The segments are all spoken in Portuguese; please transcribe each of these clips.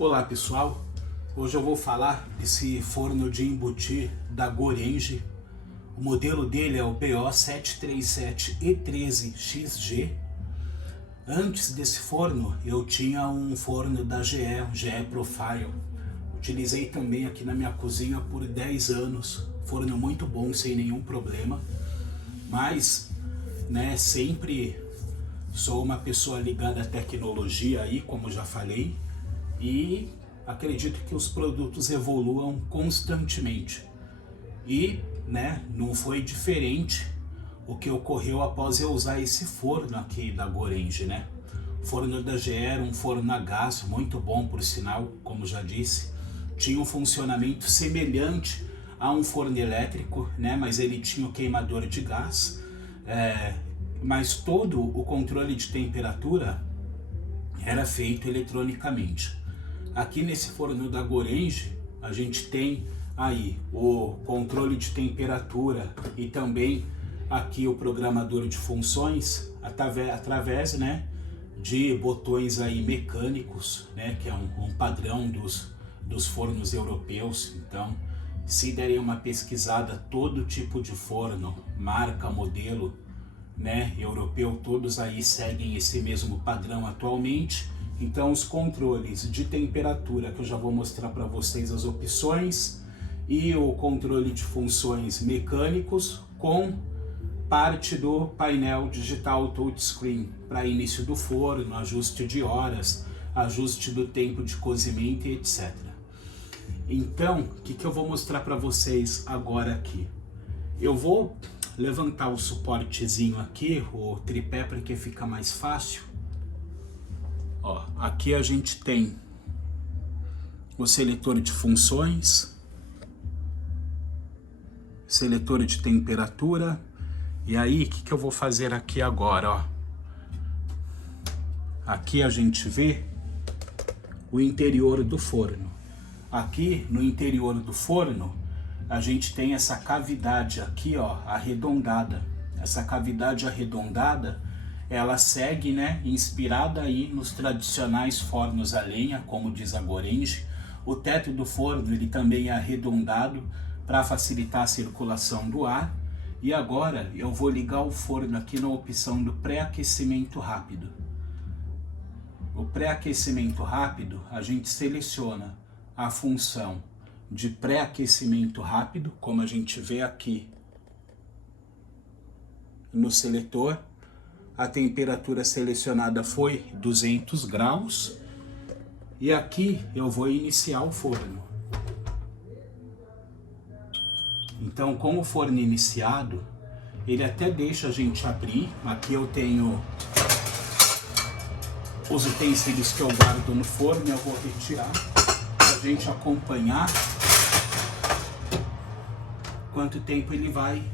Olá pessoal, hoje eu vou falar desse forno de embutir da Gorenje. O modelo dele é o BO737E13XG. Antes desse forno eu tinha um forno da GE, um GE Profile. Utilizei também aqui na minha cozinha por 10 anos, forno muito bom, sem nenhum problema. Mas, sempre sou uma pessoa ligada à tecnologia aí, como já falei. E acredito que os produtos evoluam constantemente. E, não foi diferente o que ocorreu após eu usar esse forno aqui da Gorenje, O forno da GE era um forno a gás, muito bom por sinal, como já disse. Tinha um funcionamento semelhante a um forno elétrico, mas ele tinha o queimador de gás. Mas todo o controle de temperatura era feito eletronicamente. Aqui nesse forno da Gorenje, a gente tem aí o controle de temperatura e também aqui o programador de funções através de botões aí mecânicos, que é um padrão dos fornos europeus. Então, se derem uma pesquisada, todo tipo de forno, marca, modelo, europeu, todos aí seguem esse mesmo padrão atualmente. Então os controles de temperatura, que eu já vou mostrar para vocês as opções, e o controle de funções mecânicos com parte do painel digital touchscreen para início do forno, ajuste de horas, ajuste do tempo de cozimento e etc. Então, o que eu vou mostrar para vocês agora aqui? Eu vou levantar o suportezinho aqui, o tripé, para que fica mais fácil. Ó, aqui a gente tem o seletor de funções, seletor de temperatura. E aí, o que eu vou fazer aqui agora, ó? Aqui a gente vê o interior do forno. Aqui no interior do forno, a gente tem essa cavidade aqui, ó, arredondada. Essa cavidade arredondada, ela segue, inspirada aí nos tradicionais fornos a lenha, como diz a Gorenje. O teto do forno, ele também é arredondado para facilitar a circulação do ar. E agora eu vou ligar o forno aqui na opção do pré-aquecimento rápido. O pré-aquecimento rápido, a gente seleciona a função de pré-aquecimento rápido, como a gente vê aqui no seletor. A temperatura selecionada foi 200 graus. E aqui eu vou iniciar o forno. Então, com o forno iniciado, ele até deixa a gente abrir. Aqui eu tenho os utensílios que eu guardo no forno, eu vou retirar para a gente acompanhar quanto tempo ele vai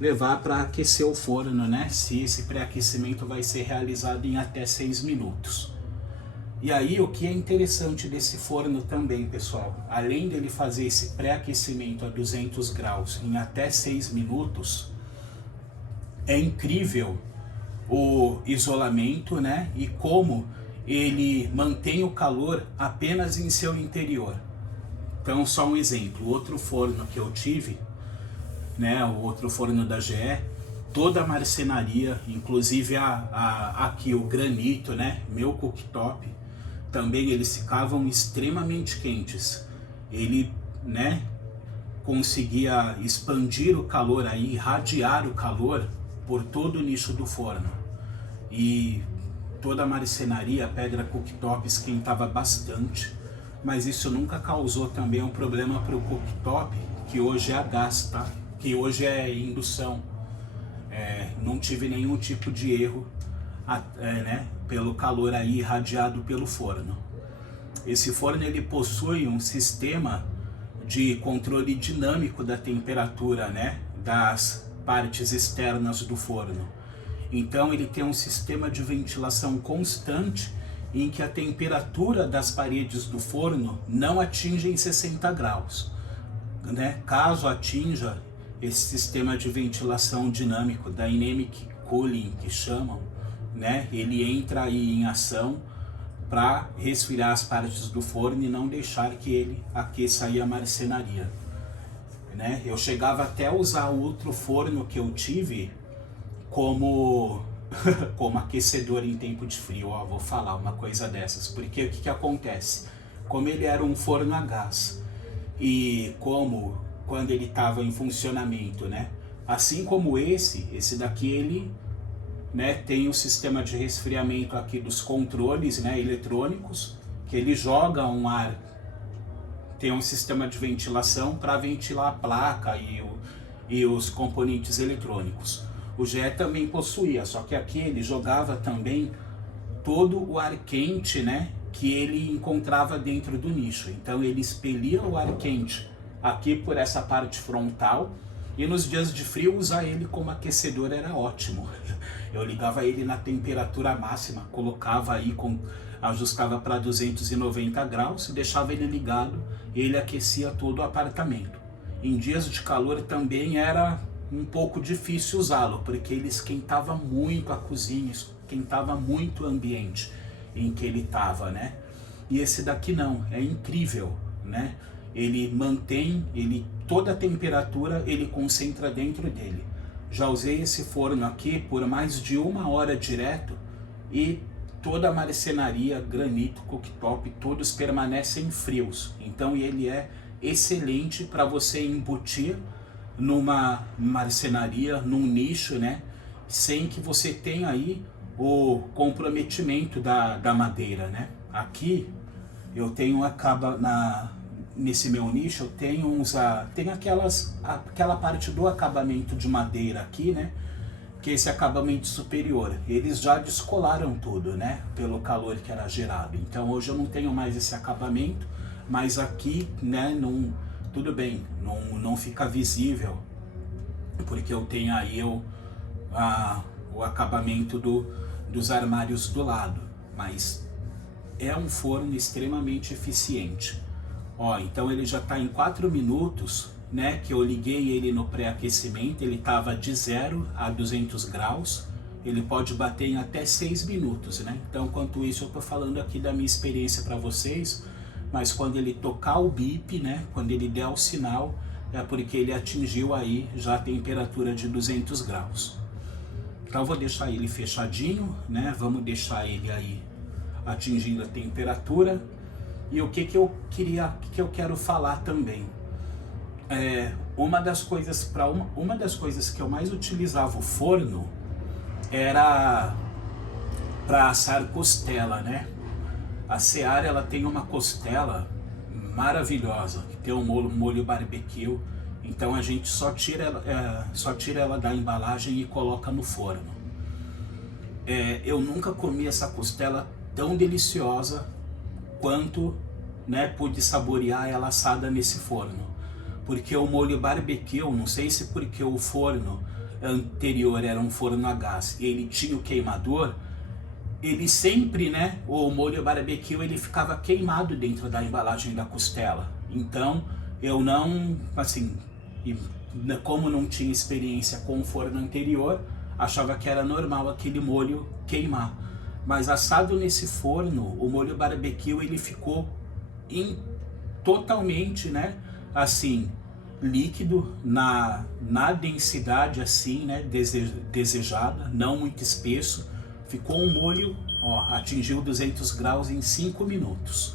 levar para aquecer o forno, se esse pré-aquecimento vai ser realizado em até 6 minutos. E aí, o que é interessante desse forno também, pessoal, além dele fazer esse pré-aquecimento a 200 graus em até 6 minutos, é incrível o isolamento, e como ele mantém o calor apenas em seu interior. Então, só um exemplo, outro forno que eu tive, o outro forno da GE, toda a marcenaria, inclusive aqui o granito, meu cooktop, também eles ficavam extremamente quentes. Ele, conseguia expandir o calor aí, irradiar o calor por todo o nicho do forno. E toda a marcenaria, a pedra cooktop, esquentava bastante, mas isso nunca causou também um problema para o cooktop, que hoje é a gás, tá? Que hoje é indução. Não tive nenhum tipo de erro, pelo calor aí irradiado pelo forno. Esse forno, ele possui um sistema de controle dinâmico da temperatura, das partes externas do forno. Então ele tem um sistema de ventilação constante em que a temperatura das paredes do forno não atinge 60 graus. Caso atinja, esse sistema de ventilação dinâmico, Dynamic Cooling, que chamam, ele entra aí em ação para resfriar as partes do forno e não deixar que ele aqueça aí a marcenaria, né? Eu chegava até a usar o outro forno que eu tive como como aquecedor em tempo de frio. Ó, vou falar uma coisa dessas, porque o que acontece? Como ele era um forno a gás e como quando ele estava em funcionamento, né? Assim como esse daqui ele, né, tem o sistema de resfriamento aqui dos controles, né, eletrônicos, que ele joga um ar, tem um sistema de ventilação para ventilar a placa e os componentes eletrônicos. O GE também possuía, só que aqui ele jogava também todo o ar quente, né, que ele encontrava dentro do nicho. Então ele expelia o ar quente aqui por essa parte frontal, e nos dias de frio usar ele como aquecedor era ótimo. Eu ligava ele na temperatura máxima, colocava aí, ajustava para 290 graus e deixava ele ligado, e ele aquecia todo o apartamento. Em dias de calor também era um pouco difícil usá-lo, porque ele esquentava muito a cozinha, esquentava muito o ambiente em que ele estava, né? E esse daqui não, é incrível, né? Ele mantém, toda a temperatura ele concentra dentro dele. Já usei esse forno aqui por mais de 1 hora direto e toda a marcenaria, granito, cooktop, todos permanecem frios. Então ele é excelente para você embutir numa marcenaria, num nicho, né? Sem que você tenha aí o comprometimento da madeira, né? Aqui eu tenho nesse meu nicho eu tenho tem aquela parte do acabamento de madeira aqui, né? Que é esse acabamento superior. Eles já descolaram tudo, né? Pelo calor que era gerado. Então hoje eu não tenho mais esse acabamento, mas aqui, né? Tudo bem, não fica visível, porque eu tenho aí o acabamento dos armários do lado, mas é um forno extremamente eficiente. Ó, então ele já está em 4 minutos, né, que eu liguei ele no pré-aquecimento, ele estava de 0 a 200 graus, ele pode bater em até 6 minutos, né? Então, enquanto isso, eu estou falando aqui da minha experiência para vocês, mas quando ele tocar o bip, né, quando ele der o sinal, é porque ele atingiu aí já a temperatura de 200 graus. Então eu vou deixar ele fechadinho, né, vamos deixar ele aí atingindo a temperatura. E o que eu quero falar também, uma das coisas que eu mais utilizava o forno era para assar costela, né? A Seara, ela tem uma costela maravilhosa, que tem um molho barbecue, então a gente só tira ela da embalagem e coloca no forno. Eu nunca comi essa costela tão deliciosa quanto, né, pude saborear ela assada nesse forno, porque o molho barbecue, não sei se porque o forno anterior era um forno a gás e ele tinha o queimador, ele sempre, né, o molho barbecue ele ficava queimado dentro da embalagem da costela. Então eu não, assim, como não tinha experiência com o forno anterior, achava que era normal aquele molho queimar. Mas assado nesse forno, o molho barbecue ele ficou totalmente, né, assim, líquido, na densidade assim, né, desejada, não muito espesso. Ficou um molho, ó, atingiu 200 graus em 5 minutos.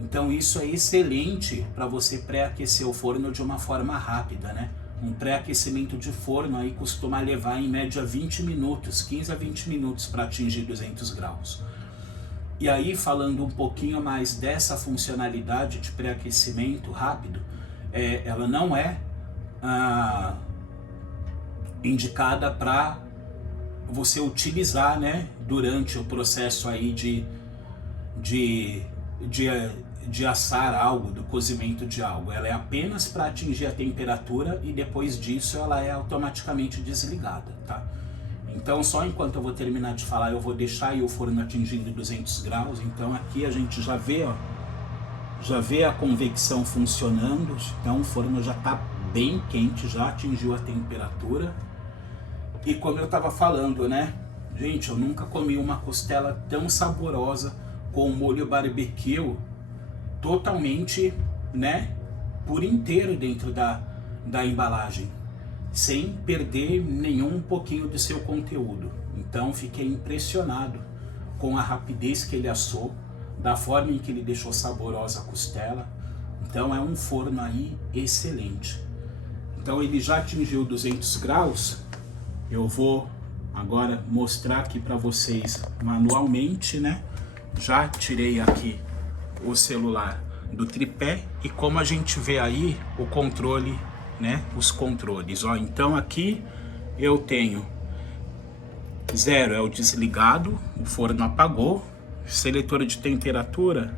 Então isso é excelente para você pré-aquecer o forno de uma forma rápida, né? Um pré-aquecimento de forno aí costuma levar em média 20 minutos, 15 a 20 minutos para atingir 200 graus. E aí, falando um pouquinho mais dessa funcionalidade de pré-aquecimento rápido, ela não é indicada para você utilizar, né, durante o processo aí de assar algo, do cozimento de algo. Ela é apenas para atingir a temperatura e depois disso ela é automaticamente desligada, tá? Então só enquanto eu vou terminar de falar eu vou deixar aí o forno atingindo 200 graus. Então aqui a gente já vê, ó, já vê a convecção funcionando. Então o forno já está bem quente, já atingiu a temperatura. E como eu estava falando, né, gente, eu nunca comi uma costela tão saborosa com molho barbecue totalmente, né, por inteiro dentro da embalagem, sem perder nenhum pouquinho do seu conteúdo. Então fiquei impressionado com a rapidez que ele assou, da forma em que ele deixou saborosa a costela. Então é um forno aí excelente. Então ele já atingiu 200 graus. Eu vou agora mostrar aqui para vocês manualmente, né? Já tirei aqui o celular do tripé e como a gente vê aí o controle, né? Os controles, ó. Então aqui eu tenho 0 é o desligado, o forno apagou. Seletor de temperatura,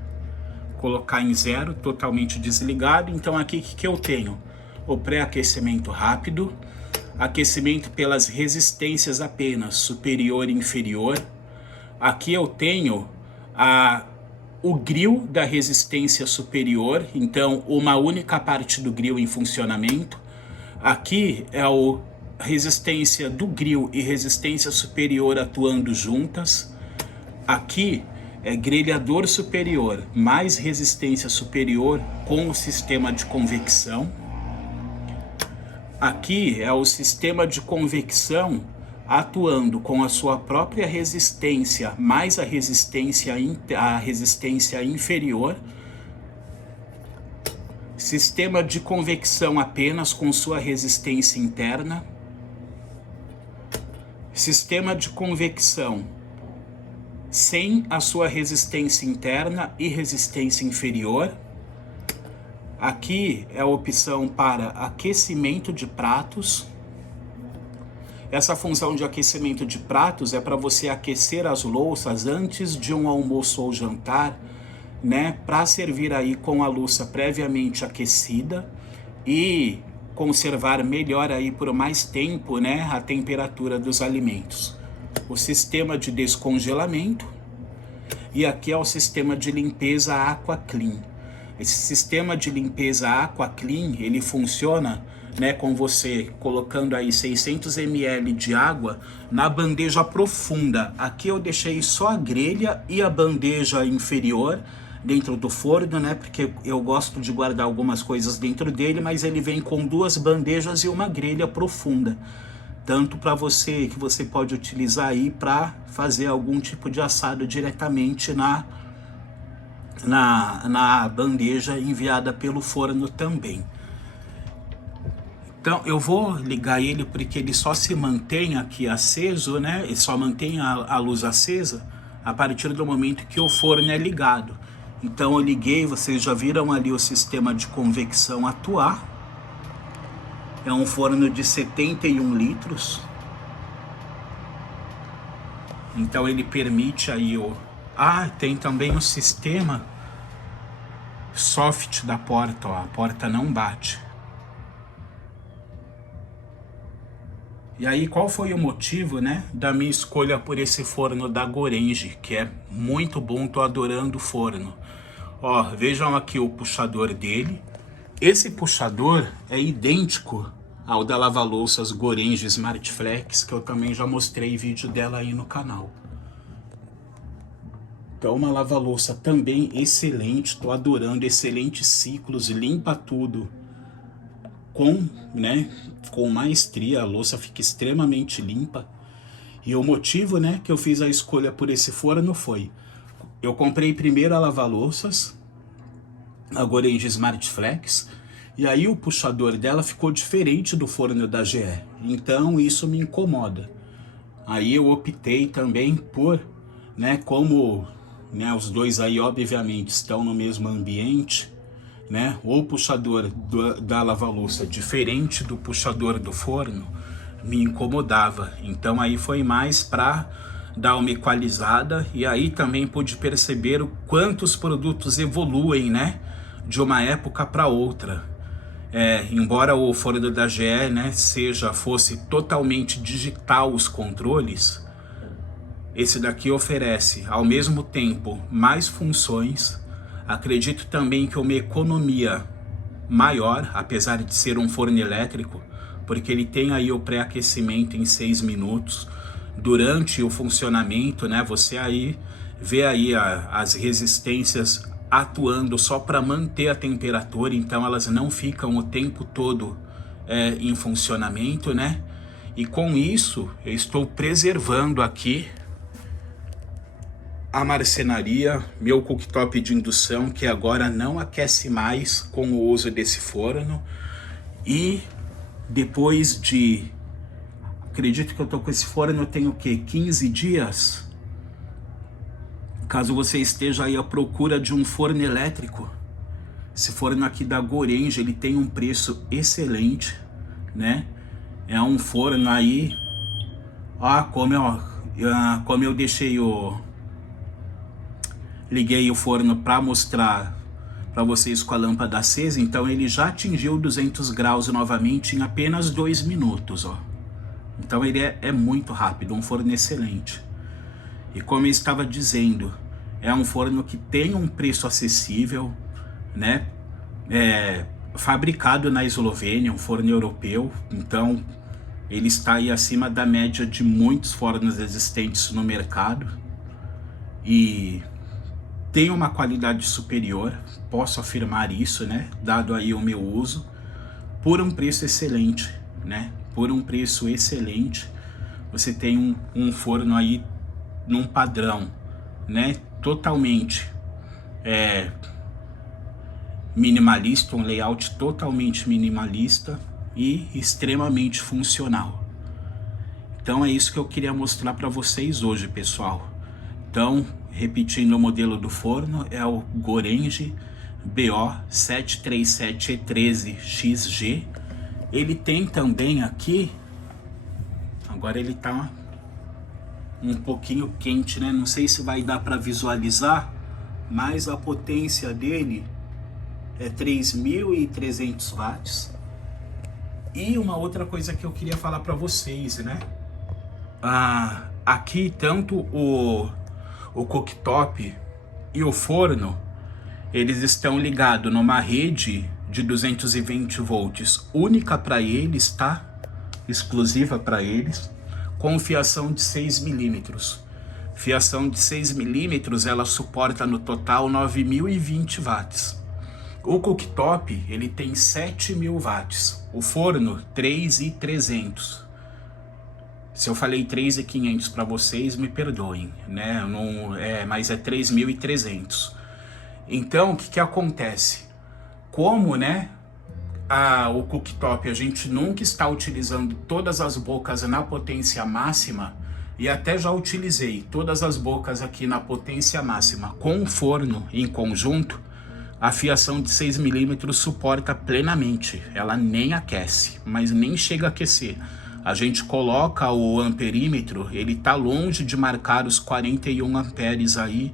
colocar em 0, totalmente desligado. Então aqui o que eu tenho? O pré-aquecimento rápido, aquecimento pelas resistências apenas, superior e inferior. Aqui eu tenho o grill da resistência superior, então uma única parte do grill em funcionamento. Aqui é a resistência do grill e resistência superior atuando juntas. Aqui é grelhador superior mais resistência superior com o sistema de convecção. Aqui é o sistema de convecção atuando com a sua própria resistência mais a resistência inferior. Sistema de convecção apenas com sua resistência interna. Sistema de convecção sem a sua resistência interna e resistência inferior. Aqui é a opção para aquecimento de pratos. Essa função de aquecimento de pratos é para você aquecer as louças antes de um almoço ou jantar, né? Para servir aí com a louça previamente aquecida e conservar melhor aí por mais tempo, né? A temperatura dos alimentos. O sistema de descongelamento e aqui é o sistema de limpeza AquaClean. Esse sistema de limpeza AquaClean, ele funciona, né, com você colocando aí 600 ml de água na bandeja profunda. Aqui eu deixei só a grelha e a bandeja inferior dentro do forno, né, porque eu gosto de guardar algumas coisas dentro dele, mas ele vem com 2 bandejas e uma grelha profunda. Tanto para você, que você pode utilizar aí para fazer algum tipo de assado diretamente na bandeja enviada pelo forno também. Então eu vou ligar ele porque ele só se mantém aqui aceso, né? Ele só mantém a luz acesa a partir do momento que o forno é ligado. Então eu liguei, vocês já viram ali o sistema de convecção atuar. É um forno de 71 litros. Então ele permite aí tem também o sistema soft da porta, ó. A porta não bate. E aí qual foi o motivo, né, da minha escolha por esse forno da Gorenje, que é muito bom, tô adorando o forno. Ó, vejam aqui o puxador dele. Esse puxador é idêntico ao da lava-louças Gorenje Smart Flex, que eu também já mostrei vídeo dela aí no canal. Então uma lava-louça também excelente, tô adorando, excelentes ciclos, limpa tudo com maestria, a louça fica extremamente limpa. E o motivo, né, que eu fiz a escolha por esse forno foi, eu comprei primeiro a lava-louças, a Gorenje Smart Flex, e aí o puxador dela ficou diferente do forno da GE, então isso me incomoda. Aí eu optei também por, né, como, né, os dois aí obviamente estão no mesmo ambiente, né, o puxador da lava-louça diferente do puxador do forno me incomodava. Então aí foi mais para dar uma equalizada e aí também pude perceber o quanto os produtos evoluem, né, de uma época para outra. Embora o forno da GE, né, fosse totalmente digital os controles, esse daqui oferece ao mesmo tempo mais funções. Acredito também que uma economia maior, apesar de ser um forno elétrico, porque ele tem aí o pré-aquecimento em 6 minutos. Durante o funcionamento, né, você aí vê aí as resistências atuando só para manter a temperatura, então elas não ficam o tempo todo em funcionamento, né? E com isso eu estou preservando aqui a marcenaria, meu cooktop de indução, que agora não aquece mais com o uso desse forno. E depois de, acredito que eu tô com esse forno, eu tenho o quê? 15 dias? Caso você esteja aí à procura de um forno elétrico, esse forno aqui da Gorange, ele tem um preço excelente, né? É um forno aí, ó, como eu deixei liguei o forno para mostrar para vocês com a lâmpada acesa, então ele já atingiu 200 graus novamente em apenas 2 minutos, ó. Então ele é muito rápido, um forno excelente. E como eu estava dizendo, é um forno que tem um preço acessível, né? Fabricado na Eslovênia, um forno europeu, então ele está aí acima da média de muitos fornos existentes no mercado e tem uma qualidade superior, posso afirmar isso, né? Dado aí o meu uso, por um preço excelente, né? Por um preço excelente, você tem um forno aí num padrão, né? Totalmente minimalista, um layout totalmente minimalista e extremamente funcional. Então é isso que eu queria mostrar para vocês hoje, pessoal. Então, repetindo o modelo do forno, é o Gorange BO737E13XG. Ele tem também aqui, agora ele tá um pouquinho quente, né? Não sei se vai dar para visualizar, mas a potência dele é 3.300 watts. E uma outra coisa que eu queria falar para vocês, né? Aqui tanto o cooktop e o forno, eles estão ligados numa rede de 220 volts única para eles, tá? Exclusiva para eles, com fiação de 6 milímetros. Fiação de 6 milímetros, ela suporta no total 9.020 watts. O cooktop, ele tem 7.000 watts. O forno, 3.300. Se eu falei 3.500 para vocês, me perdoem, né? Não, mas é 3.300. Então, o que acontece? Como, né, o cooktop, a gente nunca está utilizando todas as bocas na potência máxima, e até já utilizei todas as bocas aqui na potência máxima com o forno em conjunto, a fiação de 6 milímetros suporta plenamente. Ela nem aquece, mas nem chega a aquecer. A gente coloca o amperímetro, ele tá longe de marcar os 41 amperes aí,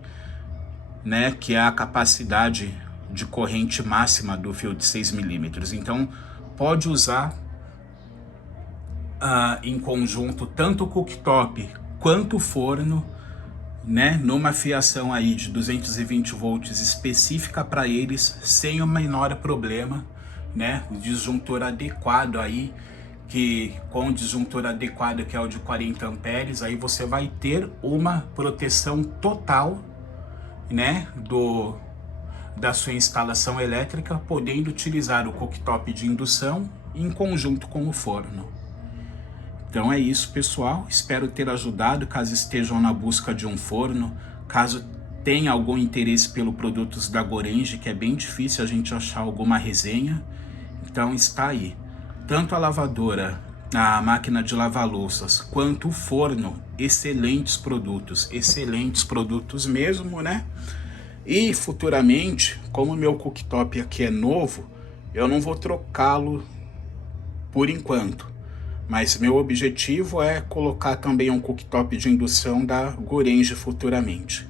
né, que é a capacidade de corrente máxima do fio de 6 milímetros. Então pode usar em conjunto tanto o cooktop quanto o forno, né, numa fiação aí de 220 volts específica para eles, sem o menor problema, né? O disjuntor adequado aí, que com o disjuntor adequado, que é o de 40 amperes, aí você vai ter uma proteção total, né, da sua instalação elétrica, podendo utilizar o cooktop de indução em conjunto com o forno. Então é isso, pessoal, espero ter ajudado. Caso estejam na busca de um forno, caso tenha algum interesse pelo produtos da Gorange, que é bem difícil a gente achar alguma resenha, então está aí. Tanto a lavadora, a máquina de lavar louças, quanto o forno, excelentes produtos mesmo, né? E futuramente, como o meu cooktop aqui é novo, eu não vou trocá-lo por enquanto. Mas meu objetivo é colocar também um cooktop de indução da Gorange futuramente.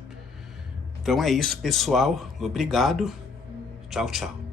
Então é isso, pessoal. Obrigado. Tchau, tchau.